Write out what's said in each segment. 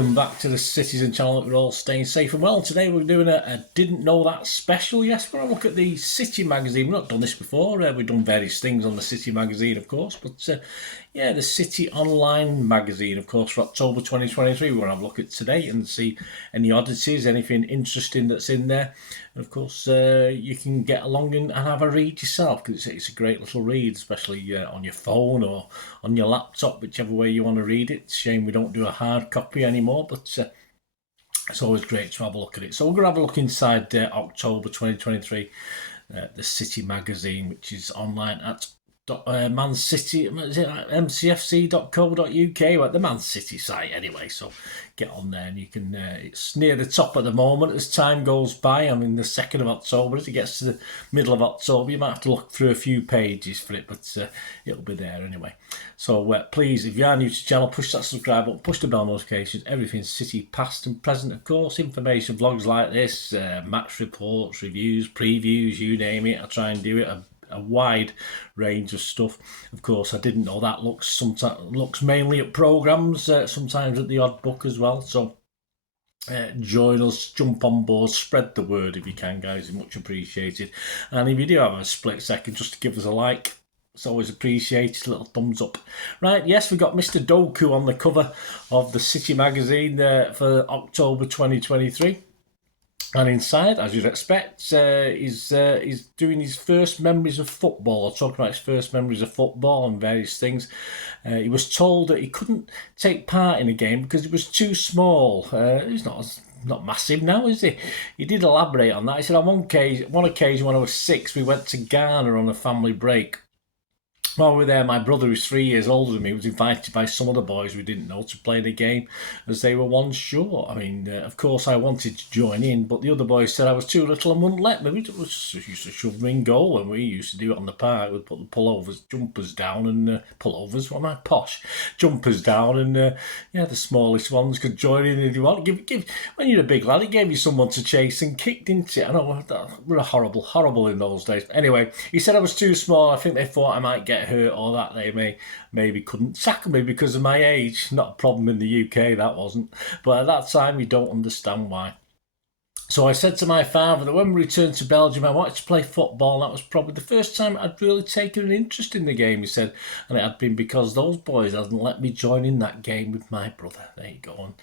welcome back to the Citizen channel. We're all staying safe and well. Today we're doing a Didn't Know That special. Yes, we're going to look at the City magazine. We've not done this before. We've done various things on the City magazine, of course. But yeah, the City Online magazine, of course, for October 2023. We're going to have a look at today and see any oddities, anything interesting that's in there. And of course, you can get along and have a read yourself, because it's a great little read, especially on your phone or on your laptop, whichever way you want to read it. It's a shame we don't do a hard copy anymore, but it's always great to have a look at it. So we're going to have a look inside October 2023, the City magazine, which is online at Man City, MCFC.co.uk, like the Man City site anyway. So get on there and you can, it's near the top at the moment as time goes by. I mean, the 2nd of October, as it gets to the middle of October, you might have to look through a few pages for it, but it'll be there anyway. So please, if you are new to the channel, push that subscribe button, push the bell notifications, everything City past and present, of course, information, vlogs like this, match reports, reviews, previews, you name it. I try and do it. A wide range of stuff. Of course, I didn't know that looks mainly at programmes, sometimes at the odd book as well. So join us, jump on board, spread the word if you can, guys. It's much appreciated. And if you do have a split second just to give us a like, it's always appreciated. A little thumbs up. Right, yes, we've got Mr. Doku on the cover of the City magazine for October 2023. And inside, as you'd expect, he's doing his first memories of football, or talking about his first memories of football and various things. He was told that he couldn't take part in a game because he was too small. He's not massive now, is he? He did elaborate on that. He said, on one occasion when I was 6, we went to Ghana on a family break. While we were there, my brother, who's 3 years older than me, was invited by some of the boys we didn't know to play the game, as they were one short. I mean, of course, I wanted to join in, but the other boys said I was too little and wouldn't let me. We used to shove me in goal, and we used to do it on the park. We'd put the jumpers down, and pullovers, what am I, posh? Jumpers down, and yeah, the smallest ones could join in if you want. When you're a big lad, it gave you someone to chase and kick, didn't it? I know, we were horrible in those days. Anyway, he said I was too small. I think they thought I might get hurt, or that they maybe couldn't tackle me because of my age. Not a problem in the UK, that wasn't, but at that time you don't understand why. So I said to my father that when we returned to Belgium, I wanted to play football. That was probably the first time I'd really taken an interest in the game, he said, and it had been because those boys hadn't let me join in that game with my brother. There you go. And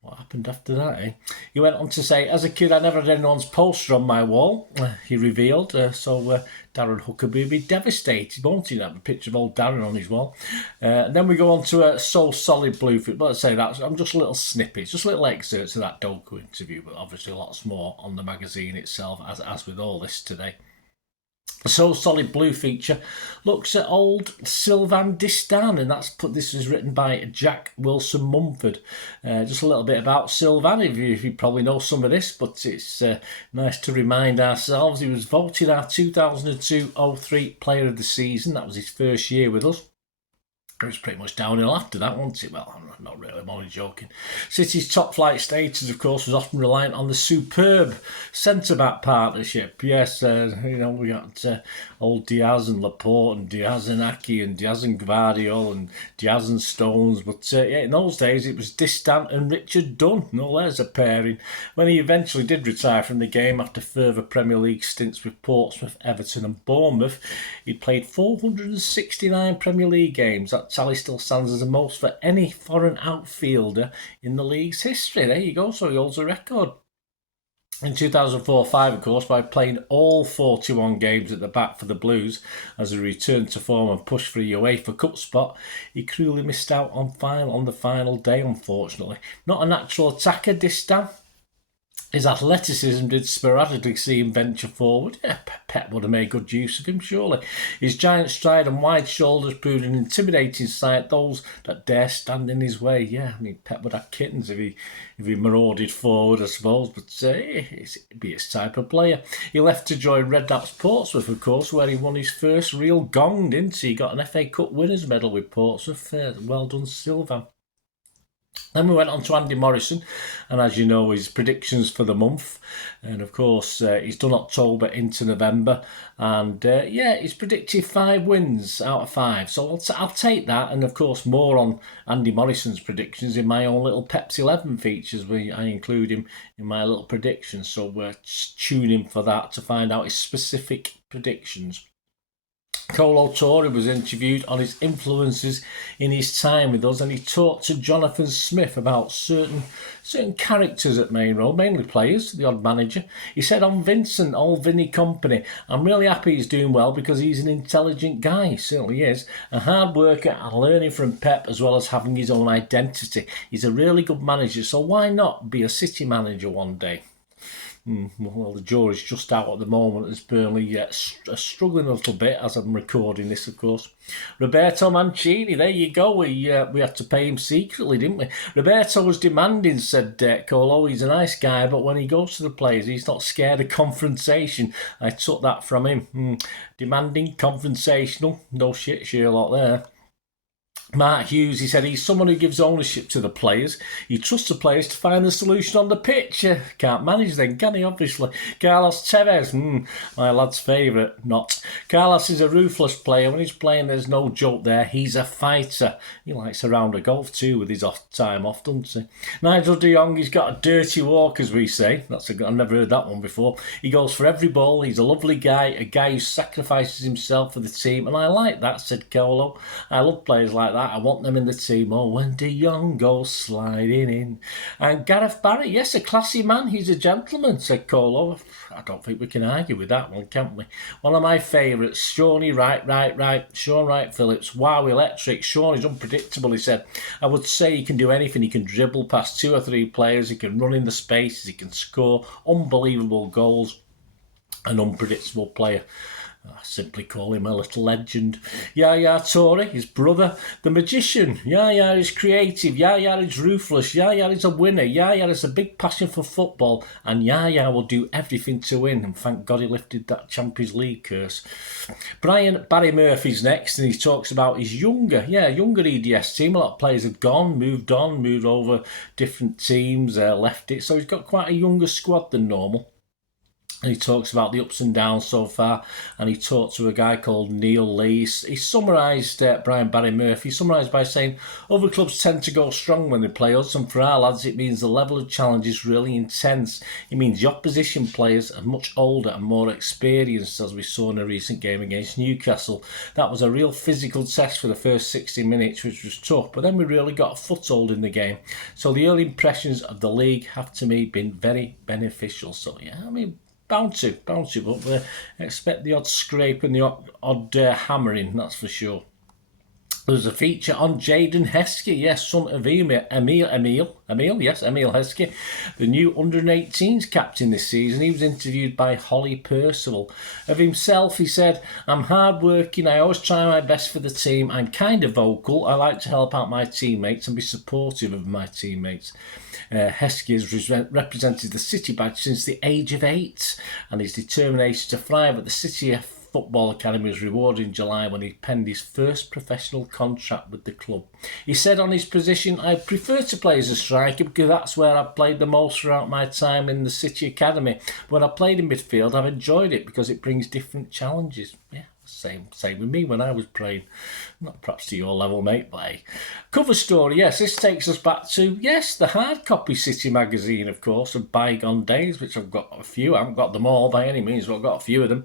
what happened after that, eh? He went on to say, as a kid, I never had anyone's poster on my wall, he revealed. So Darren Huckabee would be devastated, won't he? Have a picture of old Darren on his wall. Then we go on to a So Solid Bluefoot. Let's say that. I'm just little snippets, just little excerpts of that Doku interview, but obviously lots more on the magazine itself, as with all this today. So Solid Blue feature looks at old Sylvin Distan, and this is written by Jack Wilson Mumford. Just a little bit about Sylvin, if you probably know some of this, but it's nice to remind ourselves. He was voted our 2002-03 Player of the Season. That was his first year with us. It was pretty much downhill after that, wasn't it? Well, I'm not really, I'm only joking. City's top flight status, of course, was often reliant on the superb centre-back partnership. Yes, we got old Diaz and Laporte, and Diaz and Aki, and Diaz and Gvardiol, and Diaz and Stones. But yeah, in those days, it was Distant and Richard Dunn. No, there's a pairing. When he eventually did retire from the game after further Premier League stints with Portsmouth, Everton and Bournemouth, he played 469 Premier League games. That tally still stands as the most for any foreign outfielder in the league's history. There you go, so he holds a record. In 2004-05, of course, by playing all 41 games at the back for the Blues as he returned to form and pushed for a UEFA Cup spot, he cruelly missed out on the final day, unfortunately. Not a natural attacker, Distan. His athleticism did sporadically see him venture forward. Yeah, Pep would have made good use of him, surely. His giant stride and wide shoulders proved an intimidating sight, those that dare stand in his way. Yeah, I mean, Pep would have kittens if he marauded forward, I suppose, but it'd be his type of player. He left to join Red Caps Portsmouth, of course, where he won his first real gong, didn't he? He got an FA Cup winners medal with Portsmouth. Well done, Sylvan. Then we went on to Andy Morrison, and as you know, his predictions for the month. And of course, he's done October into November. And he's predicted 5 wins out of 5. So I'll take that. And of course, more on Andy Morrison's predictions in my own little Pepsi 11 features. I include him in my little predictions. So tune in for that to find out his specific predictions. Kolo was interviewed on his influences in his time with us, and he talked to Jonathan Smith about certain characters at Main Road, mainly players, the odd manager. He said on Vincent, old Vinny Company, I'm really happy he's doing well because he's an intelligent guy, he certainly is, a hard worker and learning from Pep as well as having his own identity. He's a really good manager, so why not be a City manager one day? Well, the jury's just out at the moment as Burnley are struggling a little bit as I'm recording this, of course. Roberto Mancini, there you go. We had to pay him secretly, didn't we? Roberto was demanding, said Kolo. He's a nice guy, but when he goes to the players, he's not scared of confrontation. I took that from him. Demanding, confrontational. No shit, Sherlock there. Marc Hughes, he said he's someone who gives ownership to the players. He trusts the players to find the solution on the pitch. Can't manage then, can he, obviously? Carlos Tevez, my lad's favourite, not. Carlos is a ruthless player. When he's playing, there's no joke there. He's a fighter. He likes a round of golf too with his time off, doesn't he? Nigel de Jong, he's got a dirty walk, as we say. I've never heard that one before. He goes for every ball. He's a lovely guy, a guy who sacrifices himself for the team, and I like that, said Kolo. I love players like that. I want them in the team. Oh, when De Jong goes sliding in. And Gareth Barrett, yes, a classy man. He's a gentleman, said Kolo. I don't think we can argue with that one, can we? One of my favourites, Shawnee right. Sean Wright Phillips. Wow, electric. Sean is unpredictable, he said. I would say he can do anything. He can dribble past 2 or 3 players. He can run in the spaces. He can score unbelievable goals. An unpredictable player. I simply call him a little legend. Yaya Toure, his brother, the magician. Yaya is creative. Yaya is ruthless. Yaya is a winner. Yaya has a big passion for football. And Yaya will do everything to win. And thank God he lifted that Champions League curse. Barry Murphy's next, and he talks about his younger EDS team. A lot of players have moved over different teams, left it. So he's got quite a younger squad than normal. And he talks about the ups and downs so far, and he talked to a guy called Neil Lee. He summarised Barry Murphy, summarised by saying, other clubs tend to go strong when they play us, and for our lads it means the level of challenge is really intense. It means the opposition players are much older and more experienced, as we saw in a recent game against Newcastle. That was a real physical test for the first 60 minutes, which was tough, but then we really got a foothold in the game. So the early impressions of the league have to me been very beneficial. So yeah, I mean, bound to, but we expect the odd scrape and the odd hammering, that's for sure. There's a feature on Jaden Heskey, yes, son of Emil Heskey, the new under-18s captain this season. He was interviewed by Holly Percival. Of himself, he said, I'm hard-working, I always try my best for the team, I'm kind of vocal, I like to help out my teammates and be supportive of my teammates. Heskey has represented the City badge since the age of 8, and his determination to thrive at the City Football Academy was rewarded in July when he penned his first professional contract with the club. He said on his position, I prefer to play as a striker because that's where I've played the most throughout my time in the City Academy. When I played in midfield, I've enjoyed it because it brings different challenges. Yeah. Same with me when I was playing. Not perhaps to your level, mate, but hey. Cover story, yes, this takes us back to, the hard copy City magazine, of course, of bygone days, which I've got a few. I haven't got them all by any means, but I've got a few of them.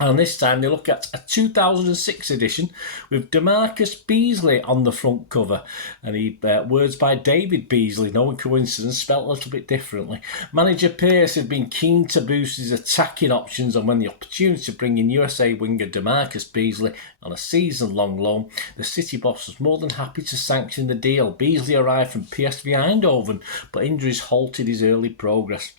And this time they look at a 2006 edition with DeMarcus Beasley on the front cover. And words by David Beasley, no coincidence, spelt a little bit differently. Manager Pearce had been keen to boost his attacking options, and when the opportunity to bring in USA winger DeMarcus Beasley on a season-long loan, the City boss was more than happy to sanction the deal. Beasley arrived from PSV Eindhoven, but injuries halted his early progress.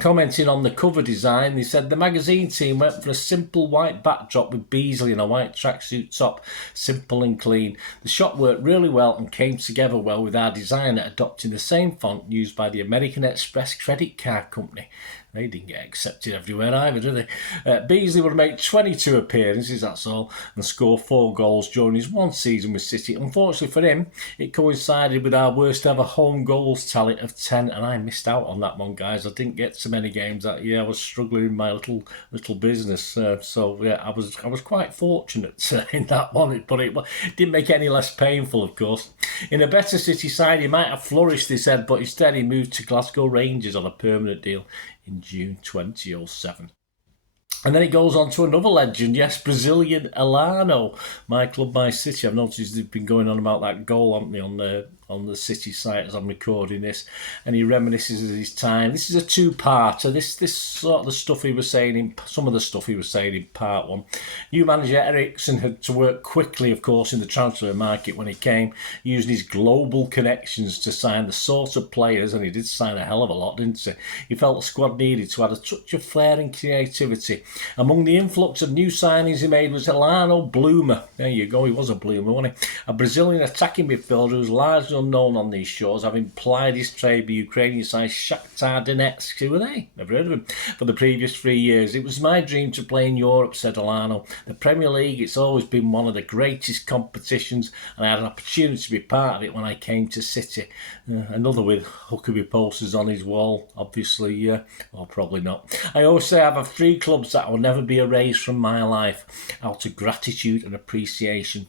Commenting on the cover design, they said the magazine team went for a simple white backdrop with Beasley in a white tracksuit top, simple and clean. The shot worked really well and came together well with our designer adopting the same font used by the American Express credit card company. They didn't get accepted everywhere either, did they? Beasley would make 22 appearances, that's all, and score 4 goals during his one season with City. Unfortunately for him, it coincided with our worst ever home goals tally of 10, and I missed out on that one, guys. I didn't get so many games that year. I was struggling in my little business, so yeah, I was quite fortunate in that one, but it didn't make it any less painful, of course. In a better City side, he might have flourished, they said, but instead he moved to Glasgow Rangers on a permanent deal in June 2007. And then it goes on to another legend, yes, Brazilian Elano. My club, my city. I've noticed they've been going on about that goal, haven't they, on the City site as I'm recording this, and he reminisces of his time. This is a two-parter. This sort of the stuff he was saying some of the stuff he was saying in part one. New manager Eriksson had to work quickly, of course, in the transfer market when he came, using his global connections to sign the sort of players, and he did sign a hell of a lot, didn't he? He felt the squad needed to add a touch of flair and creativity. Among the influx of new signings he made was Elano Bloomer. There you go, he was a bloomer, wasn't he? A Brazilian attacking midfielder who was largely unknown on these shores, having plied his trade with Ukrainian side Shakhtar Donetsk. Who were they? Never heard of him. For the previous 3 years. It was my dream to play in Europe, said Elano. The Premier League, it's always been one of the greatest competitions, and I had an opportunity to be part of it when I came to City. Another with Huckabee posters on his wall, obviously, or probably not. I always say I have 3 clubs that will never be erased from my life, out of gratitude and appreciation.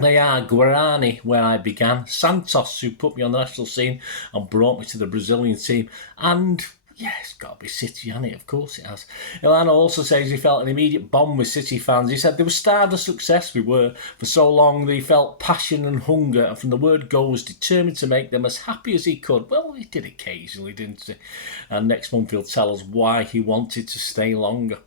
They are Guarani, where I began, Santos, who put me on the national scene and brought me to the Brazilian team, and yeah, it's got to be City, hasn't it? Of course it has. Elano also says he felt an immediate bond with City fans. He said they were starved of success, we were. For so long they felt passion and hunger, and from the word go was determined to make them as happy as he could. Well, he did occasionally, didn't he? And next month he'll tell us why he wanted to stay longer.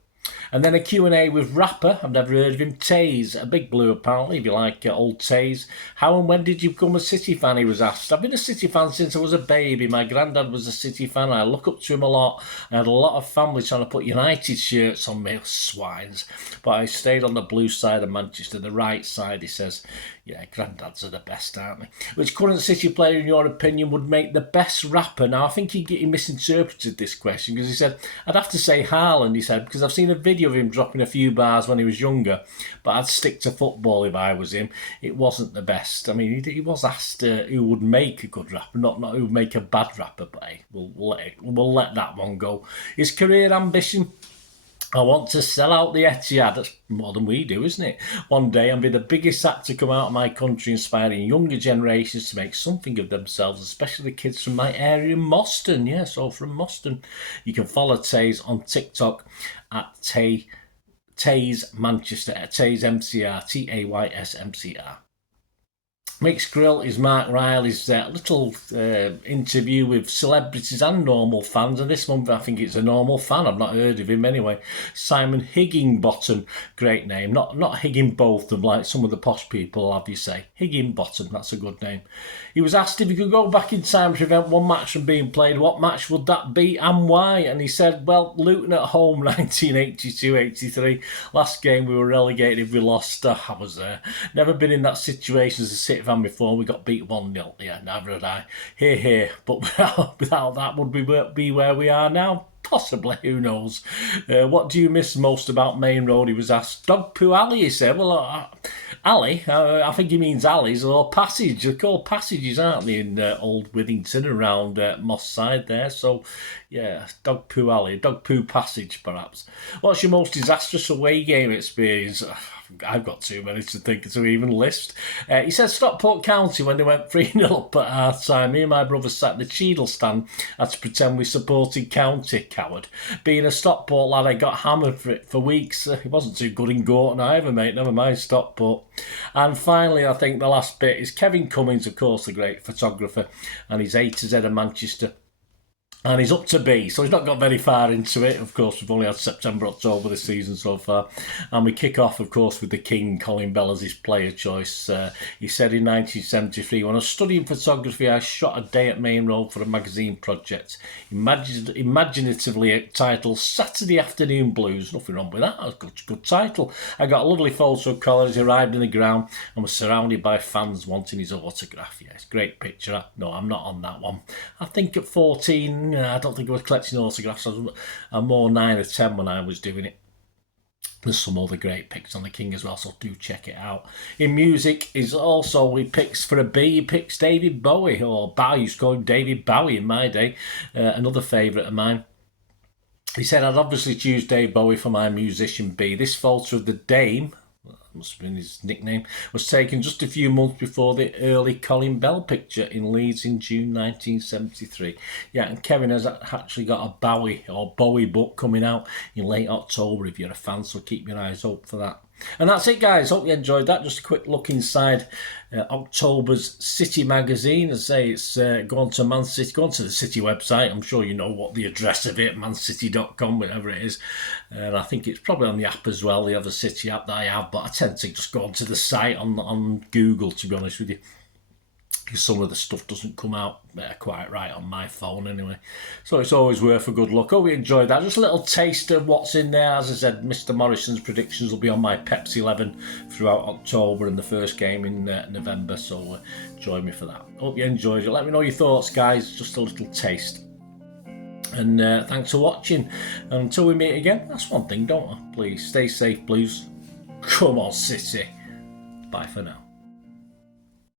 And then a Q&A with rapper, I've never heard of him, Taze, a big blue apparently, if you like old Taze. How and when did you become a City fan, he was asked. I've been a City fan since I was a baby. My granddad was a City fan. I look up to him a lot. I had a lot of family trying to put United shirts on me, swines. But I stayed on the blue side of Manchester, the right side, he says. Yeah, granddads are the best, aren't they? Which current City player, in your opinion, would make the best rapper? Now, I think he misinterpreted this question, because he said, I'd have to say Haaland, he said, because I've seen a video of him dropping a few bars when he was younger, but I'd stick to football if I was him. It wasn't the best. I mean, he was asked who would make a good rapper, not who would make a bad rapper, but hey, we'll let that one go. His career ambition? I want to sell out the Etihad. That's more than we do, isn't it? One day I'll be the biggest act to come out of my country, inspiring younger generations to make something of themselves, especially the kids from my area, Moston. Yeah, so from Moston. You can follow Taze on TikTok at Taze Manchester, at Taze MCR, Tays MCR. Mixed Grill is Marc Riley's little interview with celebrities and normal fans, and this month I think it's a normal fan. I've not heard of him anyway. Simon Higginbottom, great name. Not Higginbotham like some of the posh people have you say. Higginbottom, that's a good name. He was asked if he could go back in time to prevent one match from being played, what match would that be and why? And he said, well, Luton at home, 1982-83. Last game we were relegated, we lost. I was there. Never been in that situation as a City fan before. We got beat 1-0. Yeah, never had I. Here. But without that, would we be where we are now? Possibly, who knows? What do you miss most about Main Road? He was asked. Dog Poo Alley, he said. Well, alley, I think he means alleys or passage. They're called passages, aren't they, in Old Withington around Moss Side there? So, yeah, Dog Poo Alley, Dog Poo Passage, perhaps. What's your most disastrous away game experience? I've got too many to think to even list. He said Stockport County when they went 3-0 up at half time. Me and my brother sat in the Cheadle stand. Had to pretend we supported County, coward. Being a Stockport lad, I got hammered for it for weeks. It wasn't too good in Gorton either, mate. Never mind Stockport. And finally, I think the last bit is Kevin Cummins, of course, the great photographer, and his A to Z of Manchester. And he's up to B, so he's not got very far into it. Of course, we've only had September, October this season so far. And we kick off, of course, with the King, Colin Bell, as his player choice. He said in 1973, when I was studying photography, I shot a day at Main Road for a magazine project. Imaginatively titled Saturday Afternoon Blues. Nothing wrong with that. That's a good title. I got a lovely photo of Colin as he arrived in the ground and was surrounded by fans wanting his autograph. Yeah, it's a great picture. No, I'm not on that one. I think at 14... I don't think I was collecting autographs. I was more 9 or 10 when I was doing it. There's some other great picks on the King as well, so do check it out. In music is also, he picks for a B, he picks David Bowie, or Bowie, used to call him David Bowie in my day, another favourite of mine. He said, I'd obviously choose Dave Bowie for my musician B. This photo of the Dame, must have been his nickname, was taken just a few months before the early Colin Bell picture in Leeds in June 1973. Yeah, and Kevin has actually got a Bowie book coming out in late October if you're a fan, so keep your eyes open for that. And that's it, guys. Hope you enjoyed that. Just a quick look inside October's City magazine. As I say, it's go on to Man City, go on to the City website. I'm sure you know what the address of it, mancity.com, whatever it is. And I think it's probably on the app as well, the other City app that I have. But I tend to just go onto the site on Google, to be honest with you, because some of the stuff doesn't come out quite right on my phone anyway. So it's always worth a good look. Hope you enjoyed that. Just a little taste of what's in there. As I said, Mr. Morrison's predictions will be on my Pepsi 11 throughout October and the first game in November. So join me for that. Hope you enjoyed it. Let me know your thoughts, guys. Just a little taste. And thanks for watching. And until we meet again, that's one thing, don't I? Please stay safe, Blues. Come on, City. Bye for now.